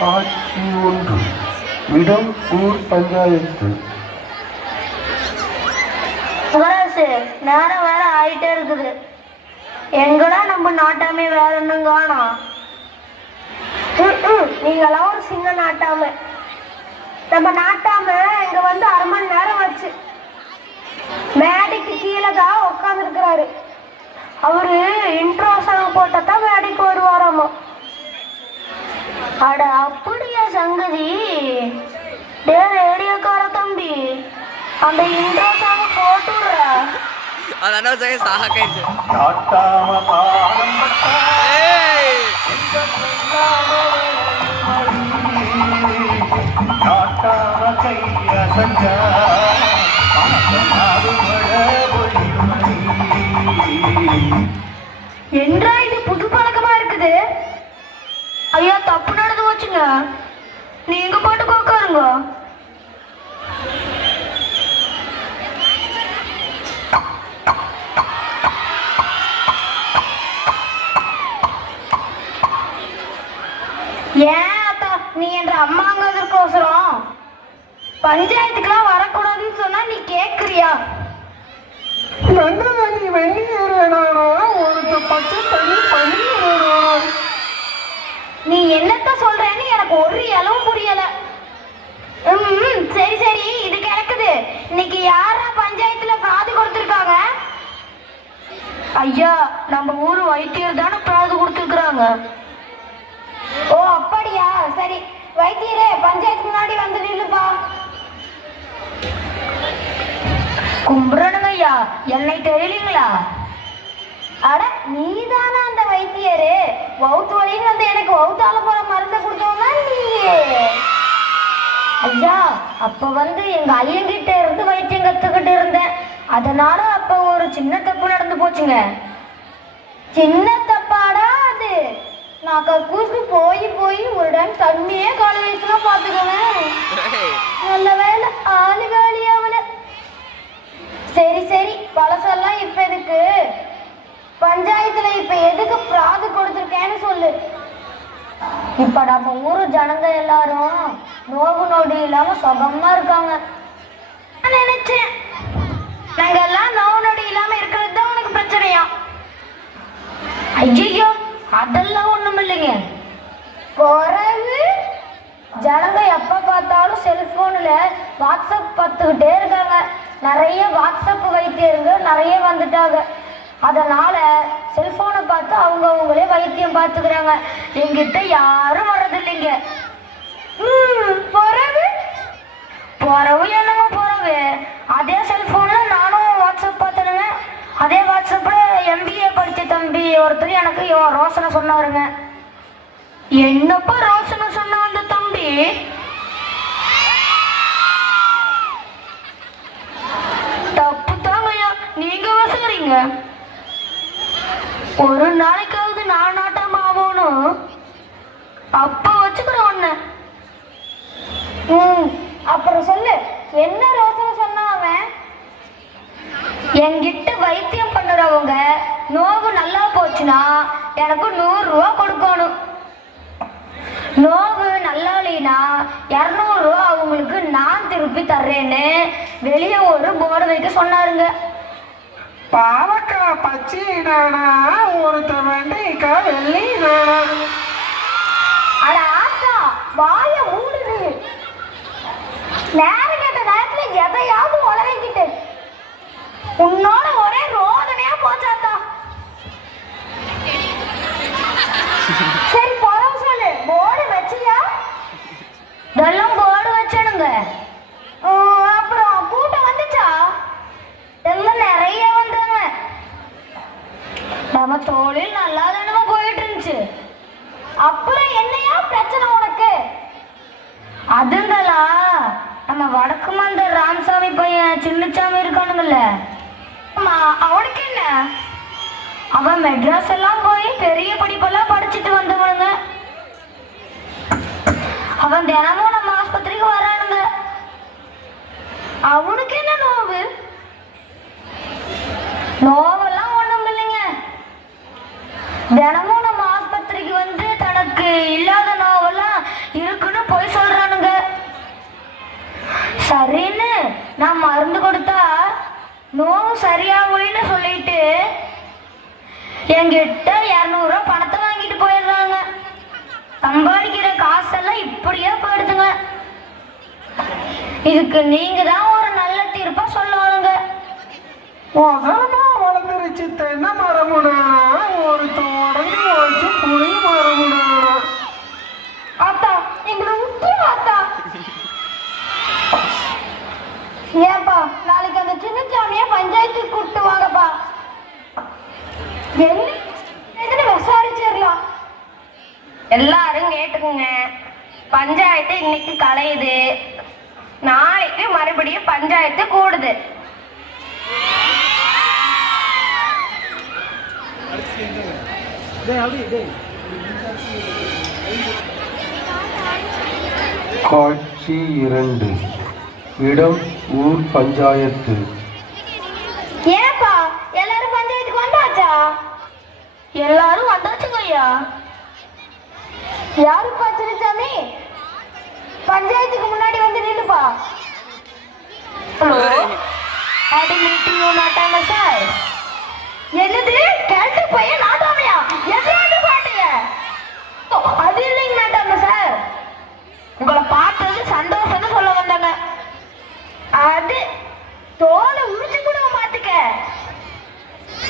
காட்சி 1. இடம் ஊர் பஞ்சாயத்து. நேரம் வேற ஆயிட்டே இருக்குது. எங்கடா நம்ம நாட்டாமே வேற ஒன்றும் காணோம். நீங்களாம் ஒரு சின்ன நாட்டாம. நம்ம நாட்டாம இங்க வந்து 1/2 மணி நேரம் வச்சு மேடைக்கு கீழே தான் உட்காந்து இருக்கிறாரு. அவரு இன்ட்ரோ சாங் போட்டதான் மேடைக்கு வருவாராமா. அட அப்படியா சங்கதி? டே ரேடியோக்கார தம்பி, அந்த இன்ட்ரோ சாங் போட்டுடுற. அதான் saya sah kayak என்றா இது புது பழக்கமா இருக்குது. ஐயா தப்பு நடந்து போச்சுங்க. நீங்க பாட்டு உட்காருங்க. ஏன் அத்தா, நீ என்ற அம்மாங்கிறதுக்கோசரம் பஞ்சாயத்துக்கெல்லாம் வரக்கூடாதுன்னு சொன்னா நீ கேக்குறியா? நீ என்னத்த சொல்றேன்னு எனக்கு ஒரு அளவும் புரியல. சரி சரி, இது கிடக்குது. இன்னைக்கு யாரா பஞ்சாயத்துல பிராது கொடுத்துருக்காங்க? ஐயா, நம்ம ஊரு வைத்தியர் தானே பிராது கொடுத்துருக்குறாங்க. ஓ அப்படியா? சரி வைத்தியரே, பஞ்சாயத்து முன்னாடி வந்து நில்லுப்பா. கும்பிடணுங்க ஐயா, என்னை தெரியலீங்களா? அட நீதானா அந்த வைத்தியரு? வவுத்து வலின்னு வந்து எனக்கு வவுத்தால போற மருந்தை கொடுத்தோம்னா நீங்க? ஐயா, அப்ப வந்து எங்க ஐயங்கிட்ட இருந்து வைத்தியம் கத்துக்கிட்டு இருந்தேன். அதனால அப்ப ஒரு சின்ன தப்பு நடந்து போச்சுங்க. சின்ன தப்பாடா அது? நான் கக்கூசுக்கு போய் போய் ஒரு டைம் தண்ணியே கால வச்சுலாம் பாத்துக்குவேன். நல்ல வேலை ஆளு காலியாவல. சரி சரி, பழசெல்லாம் இப்ப எதுக்கு? பஞ்சாயத்துல இப்ப எதுக்கு பிராது கொடுத்துருக்கேன்னு சொல்லு. இப்ப நம்ம ஊரு ஜனங்க எல்லாரும் நோவு நொடி இல்லாம சுகமா இருக்காங்க. நான் நினைச்சேன் நாங்க எல்லாம் நோவு நொடி இல்லாம இருக்கிறது தான் உனக்கு பிரச்சனையா? ஐயோ, அதெல்லாம் ஒண்ணும் இல்லைங்க. குறைவு ஜனங்க எப்ப பார்த்தாலும் செல்போன்ல வாட்ஸ்அப் பார்த்துக்கிட்டே இருக்காங்க. நிறைய வாட்ஸ்அப் வைத்தியருங்க நிறைய வந்துட்டாங்க. அதனால செல்போனை பார்த்து அவங்களே வைத்தியம் பார்த்துக்கிறாங்க. எங்கிட்ட யாரும் வர்றதில்லைங்க. போறவு போறவு என்னங்க போறவு? அதே செல்போன்ல நானும் வாட்ஸ்அப் பார்த்தேனுங்க. அதே வாட்ஸ்அப்ல MBA படிச்ச தம்பி ஒருத்தர் எனக்கு ரோசனை சொன்னாருங்க. என்னப்பா ரோசனை சொன்ன அந்த தம்பி? தப்பு தாங்கய்யா, நீங்க வசூறீங்க. ஒரு நாளைக்காவது நான் நாட்டாம ஆகணும். அப்ப வச்சுக்கிற ஒண்ணு. அப்புறம் சொல்லு, என்ன ரோசனை சொன்னா அவன்? என்கிட்ட வைத்தியம் பண்ணுறவங்க நோவு நல்லா போச்சுன்னா எனக்கு 100 ரூபா கொடுக்கணும். நோவு நல்லா இல்லைன்னா 200 ரூபா அவங்களுக்கு நான் திருப்பி தர்றேன்னு வெளியே ஒரு போர்டு வைக்க சொன்னாருங்க. பாவக்கா பச்சை நானா, ஒருத்த வெண்டைக்கா வெள்ளி நானா. அட ஆத்தா, வாய மூடுது. நேரம் கேட்ட நேரத்துல எதையாவது உளறிக்கிட்டு உன்னோட ஒரே ரோதனையா போச்சாத்தா. சரி பரவ சொல்லு, போர்டு வச்சியா? இதெல்லாம் போர்டு வச்சனுங்க. அப்புறம் கூட்டம் வந்துச்சா? எல்லாம் நிறைய வந்தாங்க. நம்ம தொழில் நல்லா தானே போயிட்டு இருந்துச்சு. அப்புறம் என்னையா பிரச்சனை உனக்கு? அதுங்களா, நம்ம வடக்கு மந்த ராமசாமி பையன் சின்னச்சாமி இருக்கானுங்கல்ல, அவனுக்கு என்ன? அவன் மெட்ராஸ் எல்லாம் போய் பெரிய படிப்பெல்லாம் படிச்சுட்டு வந்தவனுங்க. அவன் தினமும் நம்ம ஆஸ்பத்திரிக்கு வரானுங்க. அவனுக்கு என்ன நோவு? நோவெல்லாம் ஒண்ணும் இல்லைங்க. தினமும் நம்ம ஆஸ்பத்திரிக்கு வந்து தனக்கு இல்லாத நோவெல்லாம் இருக்கு சரின்னு நான் மருந்து கொடுத்தா நோவு சரியாகும்னு சொல்லிட்டு என்கிட்ட 200 ரூபா பணத்தை வாங்கிட்டு போயிடுறாங்க. சம்பாதிக்கிற காசெல்லாம் இப்படியே போயிடுதுங்க. இதுக்கு நீங்க தான் ஒரு நல்ல தீர்ப்பா சொல்லணுங்க. ஒசரமா வளர்ந்துருச்சு தென்னை மரமுனா ஒரு தொடங்கி வச்சு புளி மரமுனா. ஆத்தா எங்களை விட்டு ஆத்தா. ஏப்பா நாளைக்கு அந்த சின்ன சாமிய பஞ்சாயத்துக்கு கூப்பிட்டு வாங்கப்பா. என்ன விசாரிச்சிடலாம். எல்லாரும் கேட்டுக்குங்க. பஞ்சாயத்து இன்னைக்கு கலையுது, நாளைக்கு மறுபடியும் பஞ்சாயத்து கூடுது. காட்சி 2. இடம் ஊர் பஞ்சாயத்து. ஏப்பா எல்லாரும் பஞ்சாயத்துக்கு வந்தாச்சா? எல்லாரும் வந்தாச்சுங்க ஐயா. யாருப்பா சின்னசாமி? பஞ்சாயத்துக்கு முன்னாடி வந்து நில்லுப்பா. ஹலோ, அடி மீட்டிங் நாட்டாம சார். என்னது கேட்டு பையன் நாட்டாமையா? எதாவது பாட்டுங்க. அது இல்லைங்க நாட்டாம சார், உங்களை பார்த்தது சந்தோஷம்னு சொல்ல வந்தாங்க. அது தோலை உரிச்சு கூட மாத்துக்க.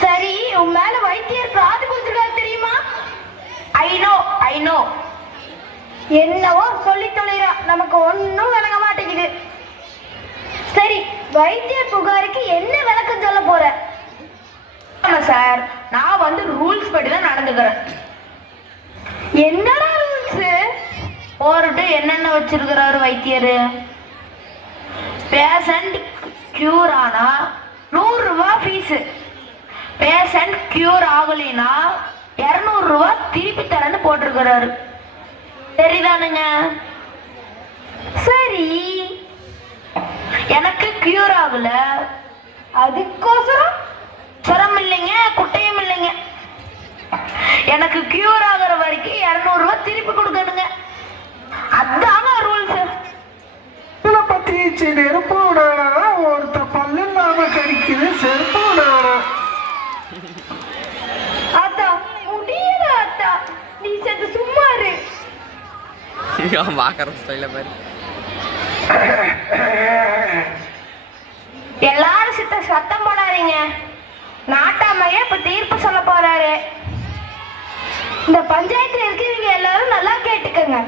சரி, உன் மேல வைத்தியர் காது கொடுத்துருக்காரு தெரியுமா? I know. என்னவோ சொல்லி தொலைறா, நமக்கு ஒன்னும் விளங்க மாட்டேங்குது. சரி, வைத்தியர் புகாருக்கு என்ன விளக்கம் சொல்ல போற? சார், நான் வந்து ரூல்ஸ் படி தான் நடந்துக்கிறேன். என்னடா ரூல்ஸ்? போர்டு என்னென்ன வச்சிருக்கிறாரு வைத்தியர்? பேஷண்ட் கியூர் ஆனா 100 ரூபா ஃபீஸ், பேஷண்ட் கியூர் ஆகலைன்னா 200 ரூபா திருப்பி தரன்னு போட்டிருக்கிறாரு. சரிதானுங்க? சரி, எனக்கு கியூர் ஆகல, அதுக்கோசரம் சுரம் இல்லைங்க குட்டையும் இல்லைங்க. எனக்கு கியூர் ஆகிற வரைக்கும் 200 ரூபா திருப்பி கொடுக்கணுங்க. அதாங்க ரூல்ஸ். இதை பத்தி நெருப்பு நானா ஒருத்த பல்லு இல்லாம கடிக்குது செருப்பு நானா. அத்தா முடியல அத்தா, நீ சேர்த்து சும்மா இரு. பாக்குற ஸ்டைல பாரு. எல்லாரும் சத்தம் போடாதீங்க. நாட்டாமையே இப்ப தீர்ப்பு சொல்ல போறாரு. இந்த பஞ்சாயத்துல இருக்கிறவங்க எல்லாரும் நல்லா கேட்டுக்கங்க.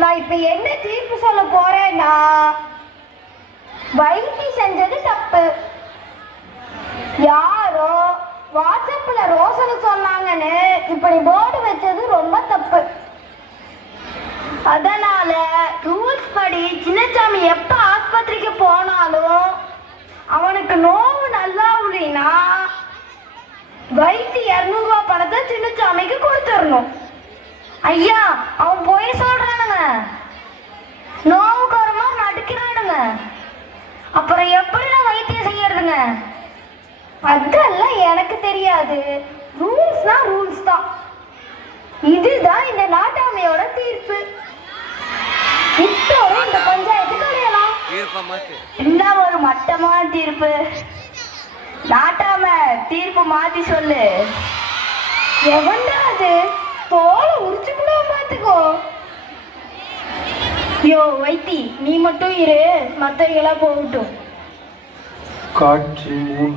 நான் இப்ப என்ன தீர்ப்பு சொல்ல போறேன்னா, வைத்தி செஞ்சது தப்பு. யாரோ வாட்ஸ்அப்ல ரோசனை சொன்னாங்கன்னு இப்படி போர்டு வச்சது ரொம்ப தப்பு. அதனால ரூல்ஸ் படி சின்னசாமி எப்ப ஆஸ்பத்திரிக்கு போனாலும் அவனுக்கு நோவு நல்லா இல்லைன்னா வைத்தி 200 ரூபா பணத்தை சின்னசாமிக்கு கொடுத்துடணும். ஐயா, அவன் போய் சொல்றானுங்க, நோவுக்காரமா நடிக்கிறானுங்க. அப்புறம் எப்படி நான் வைத்தியம் செய்யறதுங்க? அதெல்லாம் எனக்கு தெரியாது. ரூல்ஸ்னா ரூல்ஸ் தான். இதுதான் இந்த நாட்டாமையோட தீர்ப்பு. இத்தோட இந்த பஞ்சாயத்து கலையலாம். என்ன ஒரு மட்டமான தீர்ப்பு. நாட்டாம தீர்ப்பு மாத்தி சொல்லு. எவன்டா அது? தோலை உரிச்சு கூட பாத்துக்கோ. யோ வைத்தி, நீ மட்டும் இரு, மத்தவங்களா போகட்டும். காட்சி 3.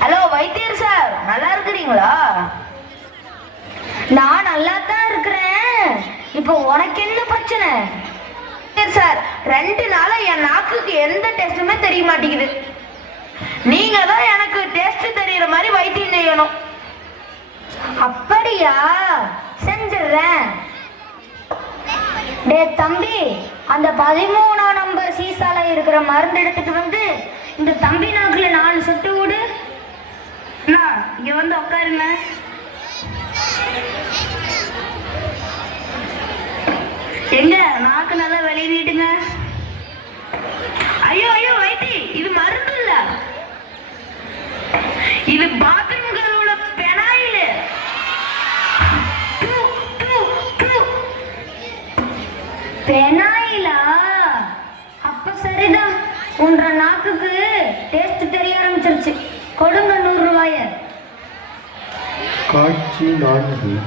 ஹலோ வைத்தியர் சார், நல்லா இருக்கிறீங்களா? நான் நல்லா தான் இருக்கிறேன். இப்போ உனக்கு என்ன பிரச்சனை? சார், 2 நாளா என் நாக்குக்கு எந்த டெஸ்ட்டுமே தெரிய மாட்டேங்குது. நீங்க தான் எனக்கு டெஸ்ட் தெரியற மாதிரி வைத்தியம் செய்யணும். அப்படியா? செஞ்சிடுறேன். டே தம்பி, அந்த 13ஆம் நம்பர் சீசால இருக்கிற மருந்து எடுத்துட்டு வந்து இந்த தம்பி நாக்குல 4 சொட்டு விடு. இங்க வந்து உட்காருங்க. எங்க நாக்கு நல்லா வெளியே நீட்டுங்க. ஐயோ ஐயோ வைத்தி, இது மருந்து இல்ல. பெனாயிலா? அப்ப சரிதான், உன்ற நாக்குக்கு டேஸ்ட் தெரிய ஆரம்பிச்சிருச்சு. கொடுங்க 100 ரூபாய. காட்சி 4.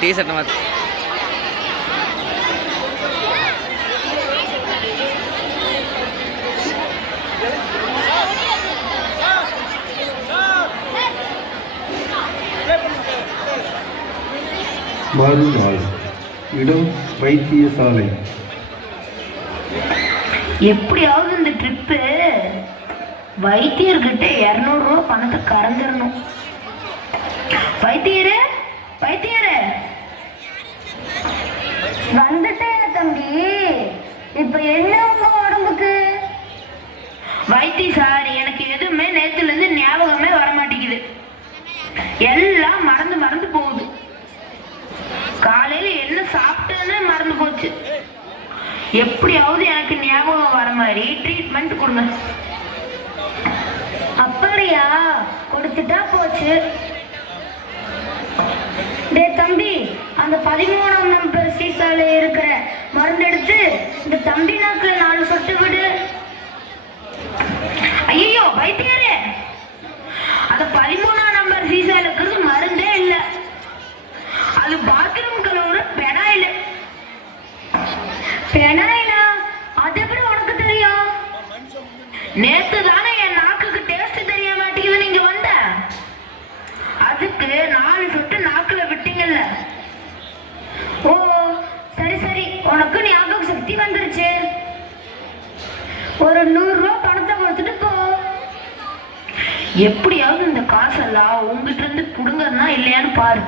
டீ ஷர்ட் மாதிரி மறுநாள். இடம் வைத்தியசாலை. எப்படியாவது இந்த ட்ரிப்பு வைத்தியர்கிட்ட 200 ரூபா பணத்தை கறந்துடணும். வைத்தியரே, வைத்தியரே, வந்துட்டேன் தம்பி. இப்ப என்ன உங்க உடம்புக்கு? வைத்திய சார், எனக்கு எதுவுமே நேத்துல இருந்து ஞாபகமே வர மாட்டேங்குது. எல்லாம் மறந்து மறந்து போகுது. காலையில என்ன சாப்பிட்டேன்னு மறந்து போச்சு. எப்படியாவது எனக்கு ஞாபகம் வர மாதிரி ட்ரீட்மெண்ட் கொடுங்க. அப்படியா? கொடுத்துட்டா போச்சு. டே தம்பி, அந்த 13ஆம் நம்பர் சீசால இருக்கிற மருந்து எடுத்து இந்த தம்பி நாக்குல 4 சொட்டு விடு. ஐயோ வைத்தியரே, அந்த 13ஆம் நம்பர் சீசால இருக்கிறது மருந்தே இல்லை, அது பாத்ரூம் கழுவுற பெனாயில். பெனாயிலா? அது எப்படி உனக்கு தெரியும்? நேத்து தானே என் நாக்குக்கு டேஸ்ட் தெரிய மாட்டேங்குது நீங்க வந்த. அதுக்கு 4 சொட்டு நாக்குல விட்டீங்கல்ல. ஓ சரி சரி, உனக்கு ஞாபக சக்தி வந்துருச்சு. ஒரு 100 ரூபா பணத்தை கொடுத்துட்டு போ. எப்படியாவது இந்த காசெல்லாம் உங்ககிட்ட இருந்து புடுங்கன்னா இல்லையான்னு பாரு.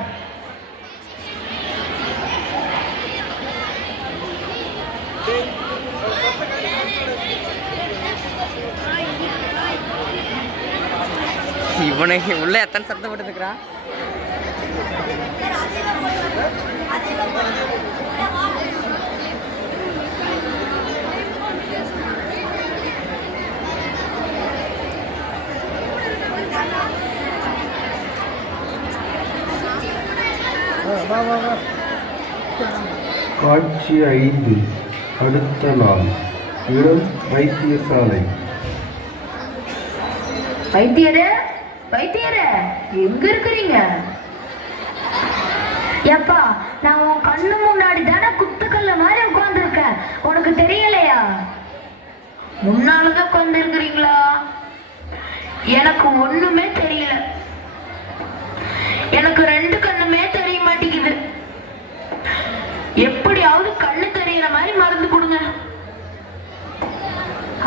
இவனை உள்ள எத்தனை சத்தம் போட்டு இருக்கிறான். காட்சி 5. அடுத்த நாள். இடம் வைத்தியசாலை. வைத்தியரே, வைத்தியரே, எங்க இருக்கிறீங்க? ஏப்பா, நான் உன் கண்ணு முன்னாடி தானே குத்துக்கல்ல மாதிரி உட்கார்ந்துருக்கேன், உனக்கு தெரியலையா? முன்னாலதான் உட்கார்ந்து இருக்கிறீங்களா? எனக்கு ஒண்ணுமே தெரியல. எனக்கு 2 கண்ணுமே தெரிய மாட்டேங்குது. எப்படியாவது கண்ணு தெரியற மாதிரி மருந்து கொடுங்க.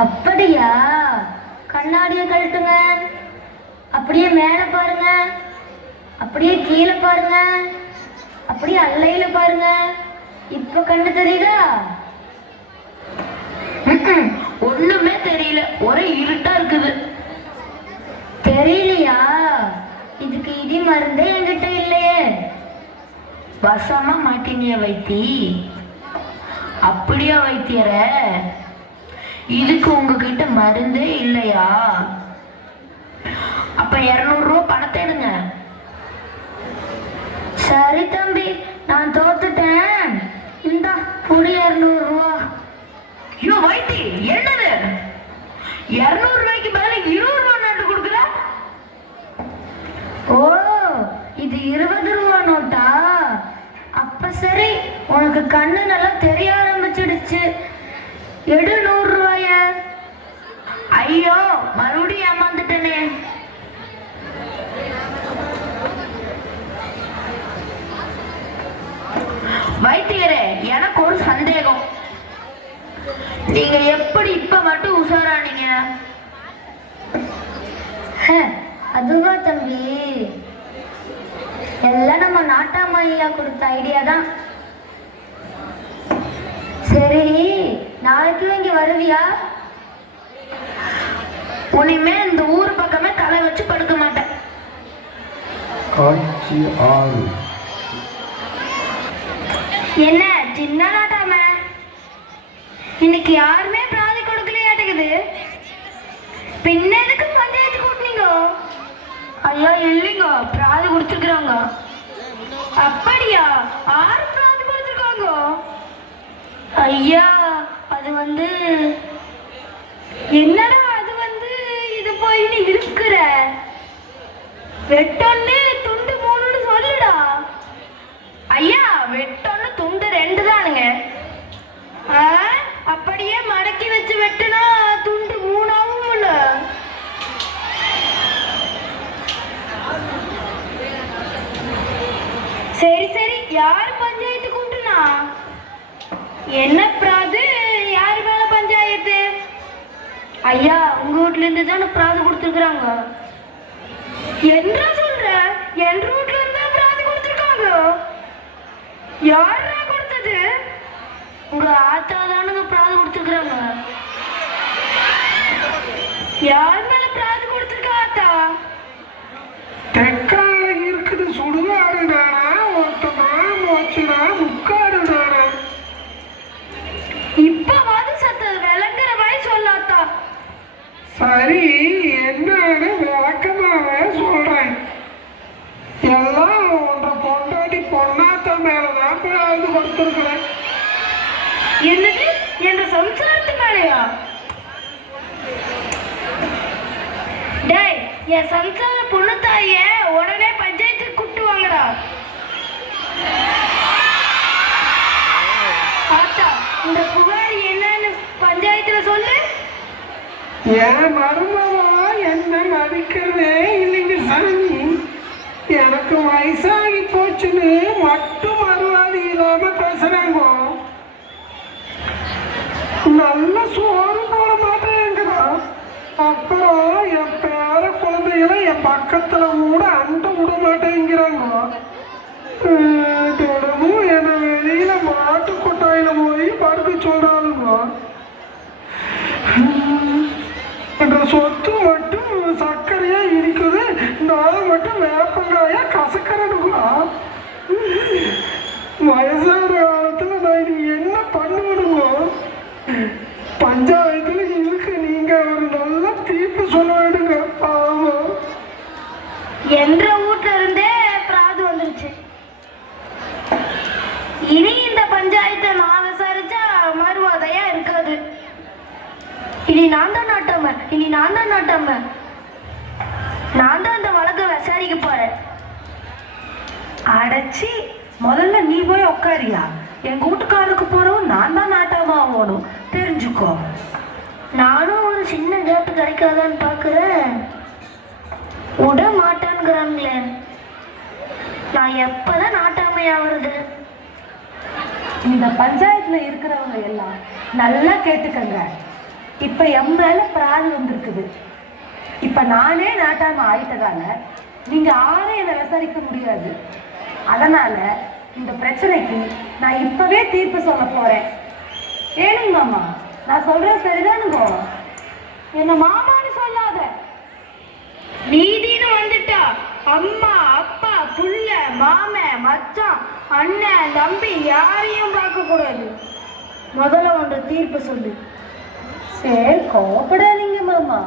அப்படியா? கண்ணாடியை கழட்டுங்க. அப்படியே மேல பாருங்க, அப்படியே கீழே பாருங்க, அப்படியே அல்லையில பாருங்க. இப்ப கண்ணு தெரியுதா? ஒண்ணுமே தெரியல, ஒரே இருட்டா இருக்குது. தெரியலையா? இதுக்கு இடி மருந்தே என்கிட்ட இல்லையே. வசமா மாட்டினிய வைத்தி. அப்படியா வைத்தியர? இதுக்கு உங்ககிட்ட மருந்தே இல்லையா? அப்ப 200 ரூபா பணத்தை எடுங்க. சரி தம்பி, நான் தோத்துட்டேன். இந்தா புடி 200 ரூபா. ஐயோ வைத்தி, என்னது 200 ரூபாய்க்கு மேல 20 ரூபா நோட்டு கொடுக்குற? ஓ, இது 20 ரூபா நோட்டா? அப்ப சரி, உனக்கு கண்ணு நல்லா தெரிய ஆரம்பிச்சிடுச்சு. எடு 100 ரூபாய. ஐயோ, மறுபடியும் ஏமாந்துட்டனே. வைத்தியரே, எனக்கு ஒரு சந்தேகம். நீங்க எப்படி இப்ப மட்டும் உஷாரானீங்க? அதுவா தம்பி, எல்லாம் நம்ம நாட்டாமையா கொடுத்த ஐடியா தான். சரி, நாளைக்கு இங்க வருவியா? உனிமே இந்த ஊர் பக்கமே தலை வச்சு படுக்க மாட்டேன். காட்சி 6. என்ன சின்ன நாட்டாம, இன்னைக்கு யாருமே கேக்குது. பின்ன எதுக்கு பஞ்சாயத்து கூட்டினீங்க? ஐயா இல்லைங்க, பிராது கொடுத்துருக்குறாங்க. அப்படியா? ஆறு பிராது கொடுத்துருக்காங்க. ஐயா அது என்னடா அது இது போய் நீ இருக்கிற வெட்டொன்னு துண்டு 3ன்னு சொல்லுடா. ஐயா வெட்டொன்னு துண்டு 2 தானுங்க. அப்படியே மடக்கி வச்சு வெட்டுனா துண்டு 3 ஆகும்ல. சரி சரி, யார் பஞ்சாயத்து கூட்டுனா? என்ன பிராது, யார் மேல பஞ்சாயத்து? ஐயா உங்க வீட்ல இருந்து தானே பிராது கொடுத்துருக்குறாங்க. என்ன சொல்ற? என் வீட்ல இருந்தா பிராது கொடுத்துருக்காங்க? யாரா கொடுத்தது? உங்க ஆத்தா தானுங்க பிராது கொடுத்துருக்குறாங்க. யார் மேல பிராது கொடுத்துருக்கா ஆத்தா? தெக்கால இருக்குது சுடுகாடு தானா, ஒருத்தமா மோச்சுனா முக்காடு தானா? இப்பவாது சத்த விளங்குற மாதிரி சொல்லாத்தா. சரி, என்னன்னு விளக்கமாவே சொல்றேன். எல்லாம் உன்ற பொண்டாட்டி பொண்ணாத்த மேலதான் பிராது கொடுத்துருக்குறேன். என்னது? என்ற சம்சாரத்து மேலையா? டேய், என் சம்சார பொண்ணு தாய உடனே பஞ்சாயத்துக்கு கூட்டு வாங்கடா. ஆத்தா, இந்த புகார் என்னன்னு பஞ்சாயத்துல சொல்லு. என் மருமவா என்ன மதிக்கிறதே இல்லைங்க சாமி. எனக்கு வயசாகி போச்சுன்னு மட்டும் மறுவாதி இல்லாம பேசுறாங்க. நல்ல சோறு போட மாட்டேங்கிறா. அப்புறம் என் பேர குழந்தைகளை என் பக்கத்துல கூட அண்ட விட மாட்டேங்கிறாங்க. தினமும் என்னை வெளியில மாட்டு கொட்டாயில போய் படுக்க சொல்றாளுங்க. என்ற சொத்து மட்டும் சர்க்கரையா இருக்குது, நான் மட்டும் வேப்பங்காயா கசக்கறனுங்களா? வயசான காலத்துல நான் இனி என்ன பண்ணுவனுங்க? பஞ்சாயத்துல இருக்கு, நீங்க ஒரு நல்ல தீர்ப்பு சொல்ல வேண்டுங்க. ஆமா, என்ற வீட்டுல இருந்தே பிராது வந்துருச்சு. இனி இந்த பஞ்சாயத்தை நான் விசாரிச்சா மறுவாதையா இருக்காது. இனி நான் தான் நாட்டாம, நான் தான் இந்த வழக்க விசாரிக்க போறேன். அடைச்சி முதல்ல நீ போய் உக்காரியா? எங்க வீட்டுக்காரருக்கு போறவும் நான் தான் நாட்டாமா ஆகணும், தெரிஞ்சுக்கோ. நானும் ஒரு சின்ன கேட்டு கிடைக்காதான்னு பாக்குறேன், விட மாட்டான்ங்கிறாங்களே. நான் எப்பதான் நாட்டாமையா வருது? இந்த பஞ்சாயத்துல இருக்கிறவங்க எல்லாம் நல்லா கேட்டுக்கங்க. இப்ப என் மேல பிராது வந்திருக்குது. இப்ப நானே நாட்டாம ஆயிட்டதால நீங்க யாரும் என்னை விசாரிக்க முடியாது. அதனால இந்த பிரச்சனைக்கு நான் இப்பவே தீர்ப்பு சொல்ல போறேன். ஏனுங்க மாமா, நான் சொல்றேன் சரிதானுங்கோ? என்ன மாமான்னு சொல்லாத. நீதின்னு வந்துட்டா அம்மா அப்பா புள்ள மாமன் மச்சான் அண்ணன் தம்பி யாரையும் பார்க்க கூடாது. முதல்ல ஒன்று தீர்ப்பு சொல்லு. சரி, கோபப்படாதீங்க மாமா.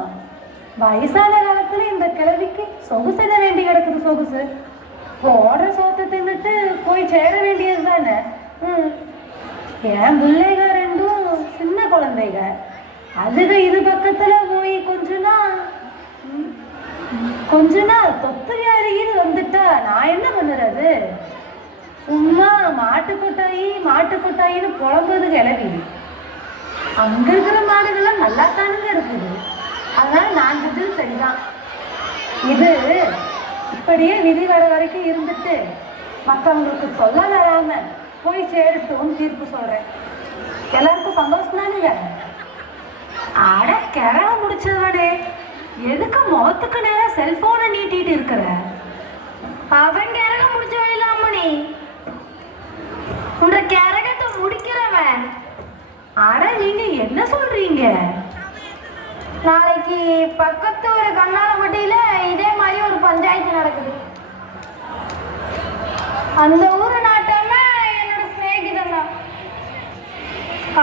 வயசான காலத்துல இந்த கிழவிக்கு சொகுசு வேண்டி கிடக்குது. சொகுசு போடுற சோத்தை தின்னுட்டு போய் சேர வேண்டியது தானே. என் பிள்ளைக 2 சின்ன குழந்தைங்க, அதுக இது பக்கத்துல போய் கொஞ்ச நாள் தொத்து வியாதின்னு வந்துட்டா நான் என்ன பண்ணுறது? சும்மா மாட்டுக்கொட்டாயின்னு புலம்புது கிளவி. அங்க இருக்கிற மாடுகள்லாம் நல்லா தானுங்க இருக்குது. அதனால நான் செஞ்சது சரிதான். இது இப்படியே விதி வர வரைக்கும் இருந்துட்டு மற்றவங்களுக்கு சொல்ல தராம போய் சேரட்டும் தீர்ப்பு சொல்றேன். எல்லாருக்கும் சந்தோஷம் தானுங்க? அட கிரக முடிச்சவனே, எதுக்கு முகத்துக்கு நேரம் செல்போனை நீட்டிட்டு இருக்கிற? அவன் கிரக முடிச்சவன் இல்லாம நீ உன்ற கிரகத்தை முடிக்கிறவன். அட நீங்க என்ன சொல்றீங்க? நாளைக்கு பக்கத்து ஒரு கண்ணாலப்பட்டியில இதே மாதிரி ஒரு பஞ்சாயத்து நடக்குது. அந்த ஊரு நாட்டாம என்னோட சிநேகிதன் தான்.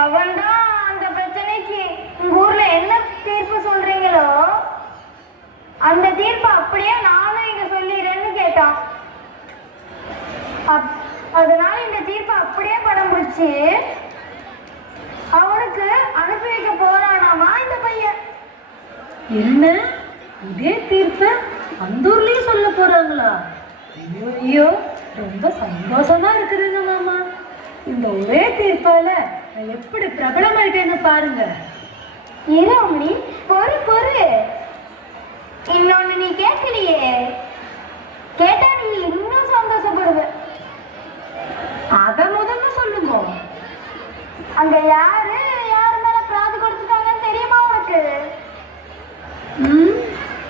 அவன் தான் அந்த பிரச்சனைக்கு உங்க ஊர்ல என்ன தீர்ப்பு சொல்றீங்களோ அந்த தீர்ப்பு அப்படியே நானும் இங்க சொல்லிடுறேன்னு கேட்டான். அதனால இந்த தீர்ப்பு அப்படியே படம் பிடிச்சி அவனுக்கு அனுப்பி வைக்க போறானாமா இந்த பையன். என்ன இதே தீர்ப்ப அந்த ஊர்லயும் சொல்ல போறாங்களா? ஐயோ ஐயோ, ரொம்ப சந்தோஷமா இருக்குதுங்க மாமா. இந்த ஒரே தீர்ப்பால நான் எப்படி பிரபலமாயிட்டேன்னு பாருங்க. இரு அம்மணி, பொறு பொறு. இன்னொன்னு நீ கேட்கலையே, கேட்டா நீ இன்னும் சந்தோஷப்படுவ. அத முதல்ல சொல்லுங்க. அங்க யாரு மேல பிராது கொடுத்துட்டாங்கன்னு தெரியுமா உனக்கு?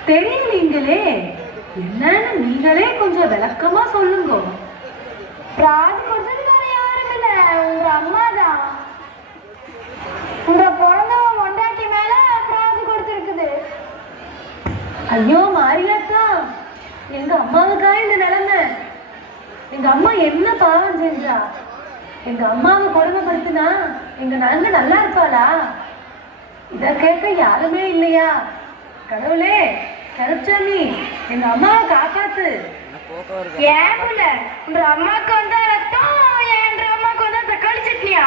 தெரியலீங்களே, என்னன்னு நீங்களே கொஞ்சம் விளக்கமா சொல்லுங்க. பிராது கொடுத்தது வேற யாரும் இல்ல, உங்க அம்மா தான். உங்க பிறந்தவன் மொண்டாட்டி மேல பிராது கொடுத்துருக்குது. ஐயோ மாரியாத்தா, எங்க அம்மாவுக்கா இந்த நிலைமை? எங்க அம்மா என்ன பாவம் செஞ்சா? எங்க அம்மாவை கொடுமைப்படுத்தினா எங்க நலங்க நல்லா இருப்பாளா? இத கேட்க யாருமே இல்லையா? கடவுளே, கருப்சாமி, எங்க அம்மாவை காப்பாத்து. ஏன் புள்ள, உங்க அம்மாக்கு வந்தா ரத்தம், என்ற அம்மாக்கு வந்தா தக்காளி சட்னியா?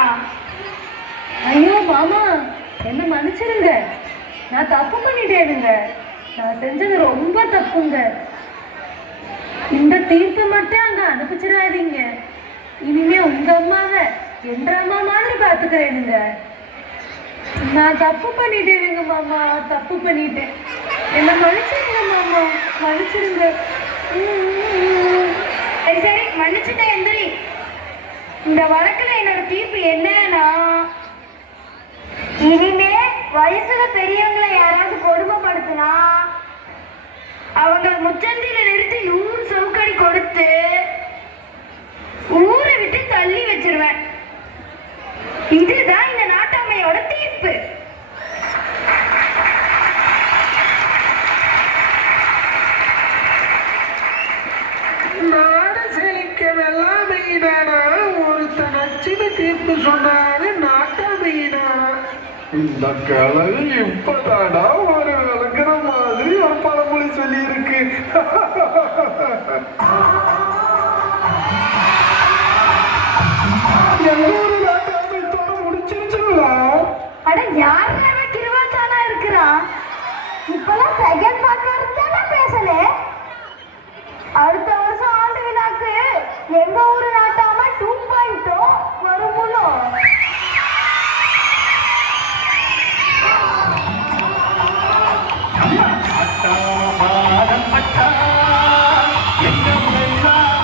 ஐயோ மாமா, என்ன மன்னிச்சிருங்க. நான் தப்பு பண்ணிட்டேனுங்க. நான் செஞ்சது ரொம்ப தப்புங்க. இந்த தீர்ப்பை மட்டும் அங்க அனுப்பிச்சிடாதீங்க. இனிமே உங்க அம்மாவை என்ற அம்மா மாதிரி பாத்துக்கிறேனுங்க. நான் தப்பு பண்ணிட்டேனுங்க மாமா, தப்பு பண்ணிட்டேன். என்ன மன்னிச்சிருங்க மாமா, மன்னிச்சிருங்க. சரி சரி, மன்னிச்சுட்டேன் எந்திரி. இந்த வழக்குல என்னோட தீர்ப்பு என்னன்னா, இனிமே வயசுல பெரியவங்களை யாராவது கொடுமைப்படுத்தினா அவங்கள முச்சந்தில நிறுத்தி 100 சவுக்கடி கொடுத்து ஊரை விட்டு தள்ளி வச்சிருவேன். இதுதான் இந்த நாட்டாமையோட தீர்ப்பு. நாடு செழிக்க வெள்ளாமையிடானா ஒருத்தன் நச்சுன்னு தீர்ப்பு சொன்னாரு நாட்டாமையிடானா. இந்த கிழவி இப்பதாடா ஒரு விளக்குற மாதிரி ஒரு பழமொழி சொல்லி இருக்கு. எங்க